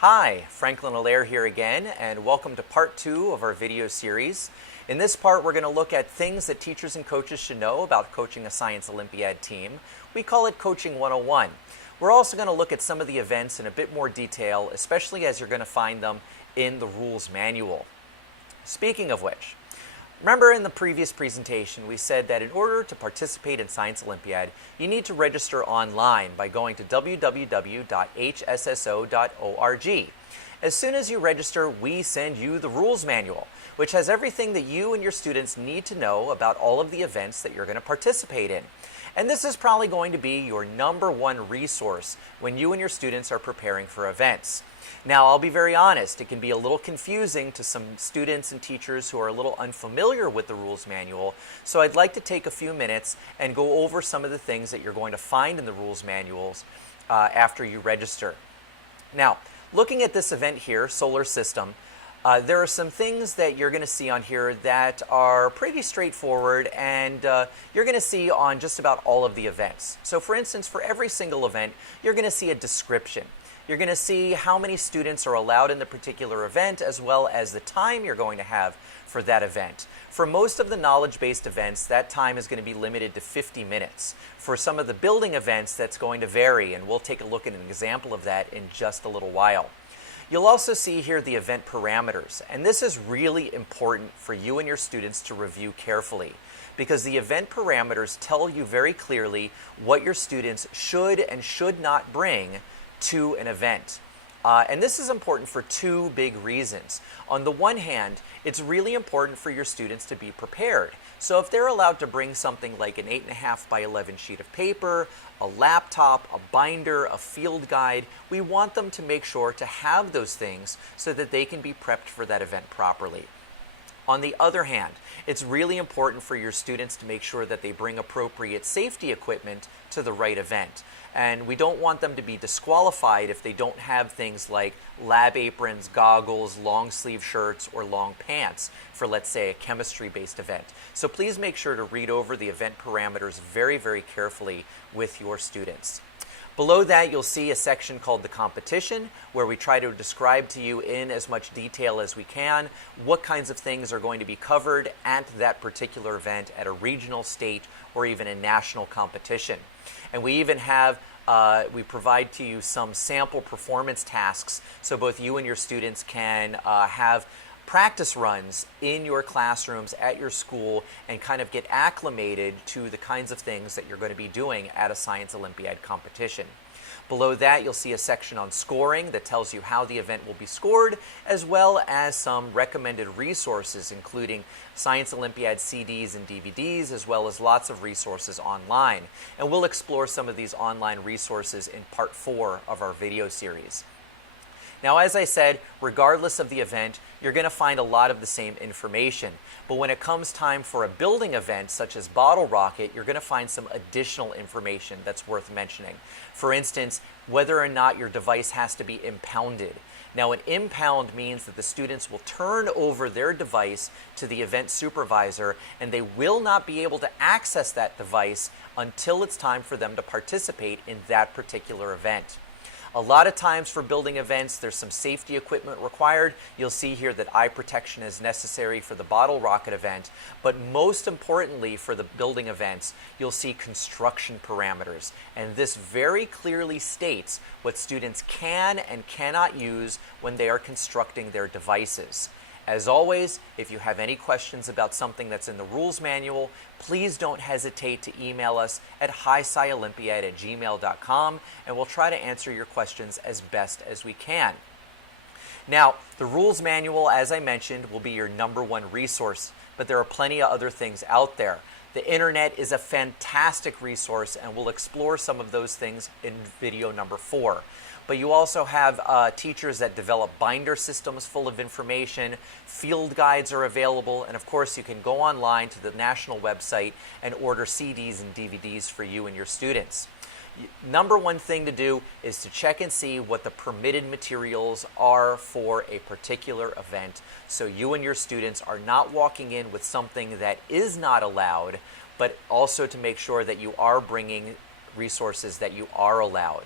Hi, Franklin Allaire here again, and welcome to part 2 of our video series. In this part, we're going to look at things that teachers and coaches should know about coaching a Science Olympiad team. We call it Coaching 101. We're also going to look at some of the events in a bit more detail, especially as you're going to find them in the rules manual. Speaking of which, remember in the previous presentation we said that in order to participate in Science Olympiad, you need to register online by going to www.hsso.org. As soon as you register, we send you the rules manual, which has everything that you and your students need to know about all of the events that you're going to participate in. And this is probably going to be your #1 resource when you and your students are preparing for events. Now, I'll be very honest, it can be a little confusing to some students and teachers who are a little unfamiliar with the rules manual, so I'd like to take a few minutes and go over some of the things that you're going to find in the rules manuals after you register. Now, looking at this event here, Solar System, there are some things that you're going to see on here that are pretty straightforward and you're going to see on just about all of the events. So for instance, for every single event, you're going to see a description. You're going to see how many students are allowed in the particular event, as well as the time you're going to have for that event. For most of the knowledge-based events, that time is going to be limited to 50 minutes. For some of the building events, that's going to vary, and we'll take a look at an example of that in just a little while. You'll also see here the event parameters, and this is really important for you and your students to review carefully, because the event parameters tell you very clearly what your students should and should not bring to an event. And this is important for two big reasons. On the one hand, it's really important for your students to be prepared. So if they're allowed to bring something like an 8.5 by 11 sheet of paper, a laptop, a binder, a field guide, we want them to make sure to have those things so that they can be prepped for that event properly. On the other hand, it's really important for your students to make sure that they bring appropriate safety equipment to the right event. And we don't want them to be disqualified if they don't have things like lab aprons, goggles, long sleeve shirts, or long pants for, let's say, a chemistry-based event. So please make sure to read over the event parameters very, very carefully with your students. Below that, you'll see a section called the competition, where we try to describe to you in as much detail as we can what kinds of things are going to be covered at that particular event at a regional, state, or even a national competition. And we even have, we provide to you some sample performance tasks so both you and your students can have practice runs in your classrooms at your school and kind of get acclimated to the kinds of things that you're going to be doing at a Science Olympiad competition. Below that, you'll see a section on scoring that tells you how the event will be scored, as well as some recommended resources, including Science Olympiad CDs and DVDs, as well as lots of resources online. And we'll explore some of these online resources in part 4 of our video series. Now, as I said, regardless of the event, you're going to find a lot of the same information. But when it comes time for a building event, such as Bottle Rocket, you're going to find some additional information that's worth mentioning. For instance, whether or not your device has to be impounded. Now, an impound means that the students will turn over their device to the event supervisor, and they will not be able to access that device until it's time for them to participate in that particular event. A lot of times for building events, there's some safety equipment required. You'll see here that eye protection is necessary for the Bottle Rocket event, but most importantly for the building events, you'll see construction parameters. And this very clearly states what students can and cannot use when they are constructing their devices. As always, if you have any questions about something that's in the rules manual, please don't hesitate to email us at hisciolympiad@gmail.com, and we'll try to answer your questions as best as we can. Now, the rules manual, as I mentioned, will be your #1 resource, but there are plenty of other things out there. The internet is a fantastic resource, and we'll explore some of those things in video number 4. But you also have teachers that develop binder systems full of information. Field guides are available, and of course you can go online to the national website and order CDs and DVDs for you and your students. #1 thing to do is to check and see what the permitted materials are for a particular event, so you and your students are not walking in with something that is not allowed, but also to make sure that you are bringing resources that you are allowed.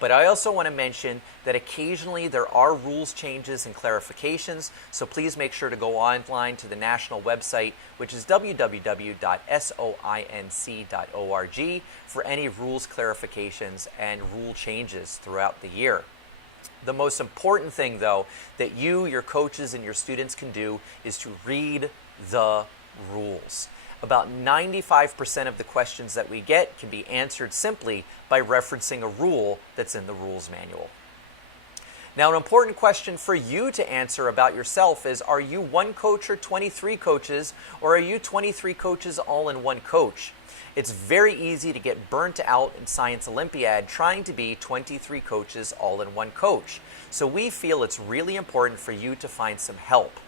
But I also want to mention that occasionally there are rules changes and clarifications, so please make sure to go online to the national website, which is www.soinc.org, for any rules clarifications and rule changes throughout the year. The most important thing, though, that you, your coaches, and your students can do is to read the rules. About 95% of the questions that we get can be answered simply by referencing a rule that's in the rules manual. Now, an important question for you to answer about yourself is, are you one coach or 23 coaches, or are you 23 coaches all in one coach? It's very easy to get burnt out in Science Olympiad trying to be 23 coaches all in one coach. So we feel it's really important for you to find some help.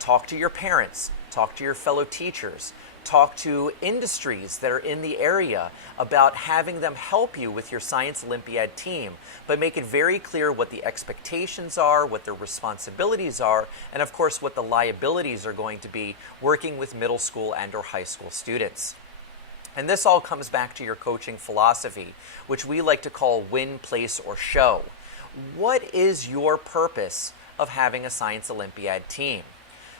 Talk to your parents, talk to your fellow teachers, talk to industries that are in the area about having them help you with your Science Olympiad team, but make it very clear what the expectations are, what their responsibilities are, and of course what the liabilities are going to be working with middle school and or high school students. And this all comes back to your coaching philosophy, which we like to call win, place, or show. What is your purpose of having a Science Olympiad team?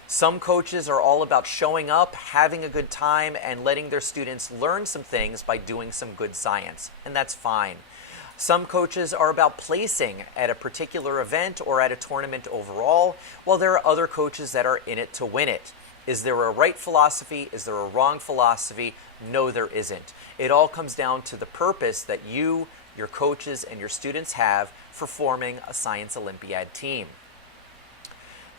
Some coaches are all about showing up, having a good time, and letting their students learn some things by doing some good science, and that's fine. Some coaches are about placing at a particular event or at a tournament overall, while there are other coaches that are in it to win it. Is there a right philosophy? Is there a wrong philosophy? No, there isn't. It all comes down to the purpose that you, your coaches, and your students have for forming a Science Olympiad team.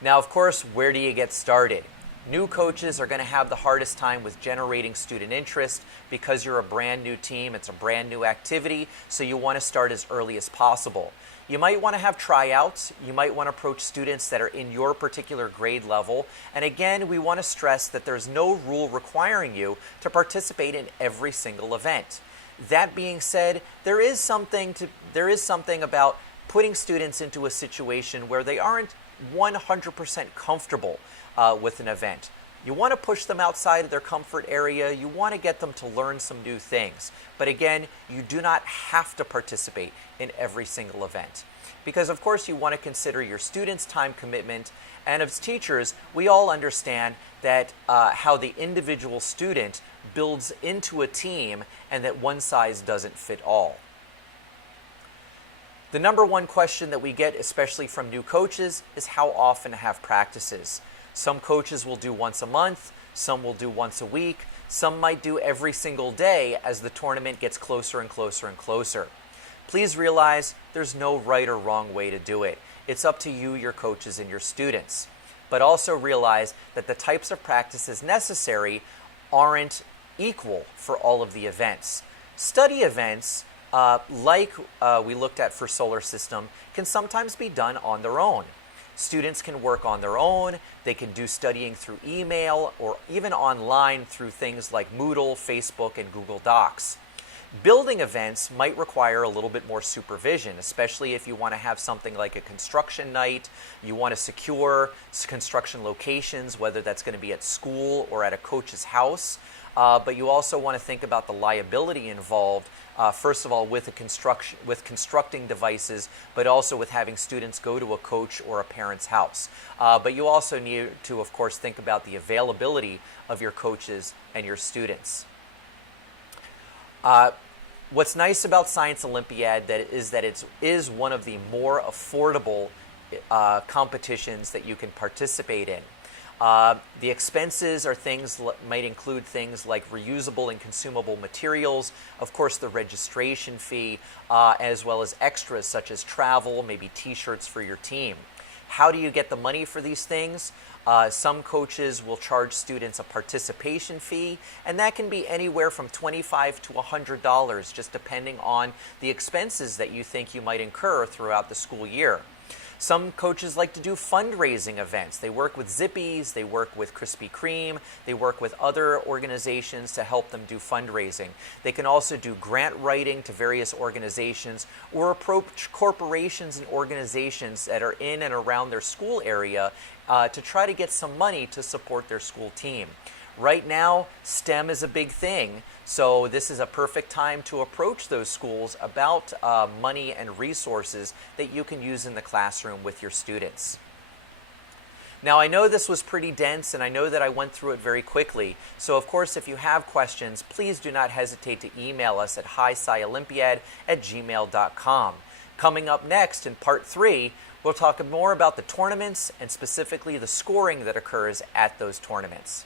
Now, of course, where do you get started? New coaches are going to have the hardest time with generating student interest because you're a brand new team. It's a brand new activity, so you want to start as early as possible. You might want to have tryouts. You might want to approach students that are in your particular grade level. And again, we want to stress that there's no rule requiring you to participate in every single event. That being said, there is something about putting students into a situation where they aren't 100% comfortable with an event. You want to push them outside of their comfort area. You want to get them to learn some new things. But again, you do not have to participate in every single event. Because of course you want to consider your students' time commitment, and as teachers, we all understand that how the individual student builds into a team and that one size doesn't fit all. The number one question that we get, especially from new coaches, is how often to have practices. Some coaches will do once a month, some will do once a week, some might do every single day as the tournament gets closer and closer and closer. Please realize there's no right or wrong way to do it. It's up to you, your coaches, and your students. But also realize that the types of practices necessary aren't equal for all of the events. Study events, like we looked at for solar system, can sometimes be done on their own. Students can work on their own. They can do studying through email or even online through things like Moodle, Facebook, and Google Docs. Building events might require a little bit more supervision, especially if you want to have something like a construction night. You want to secure construction locations, whether that's going to be at school or at a coach's house. But you also want to think about the liability involved, first of all, with constructing devices, but also with having students go to a coach or a parent's house. But you also need to, of course, think about the availability of your coaches and your students. What's nice about Science Olympiad is that it is one of the more affordable competitions that you can participate in. The expenses are might include things like reusable and consumable materials, of course the registration fee, as well as extras such as travel, maybe t-shirts for your team. How do you get the money for these things? Some coaches will charge students a participation fee, and that can be anywhere from $25 to $100, just depending on the expenses that you think you might incur throughout the school year. Some coaches like to do fundraising events. They work with Zippies, they work with Krispy Kreme, they work with other organizations to help them do fundraising. They can also do grant writing to various organizations or approach corporations and organizations that are in and around their school area to try to get some money to support their school team. Right now, STEM is a big thing, so this is a perfect time to approach those schools about money and resources that you can use in the classroom with your students. Now, I know this was pretty dense, and I know that I went through it very quickly. So, of course, if you have questions, please do not hesitate to email us at hisciolympiad@gmail.com. Coming up next in part 3, we'll talk more about the tournaments and specifically the scoring that occurs at those tournaments.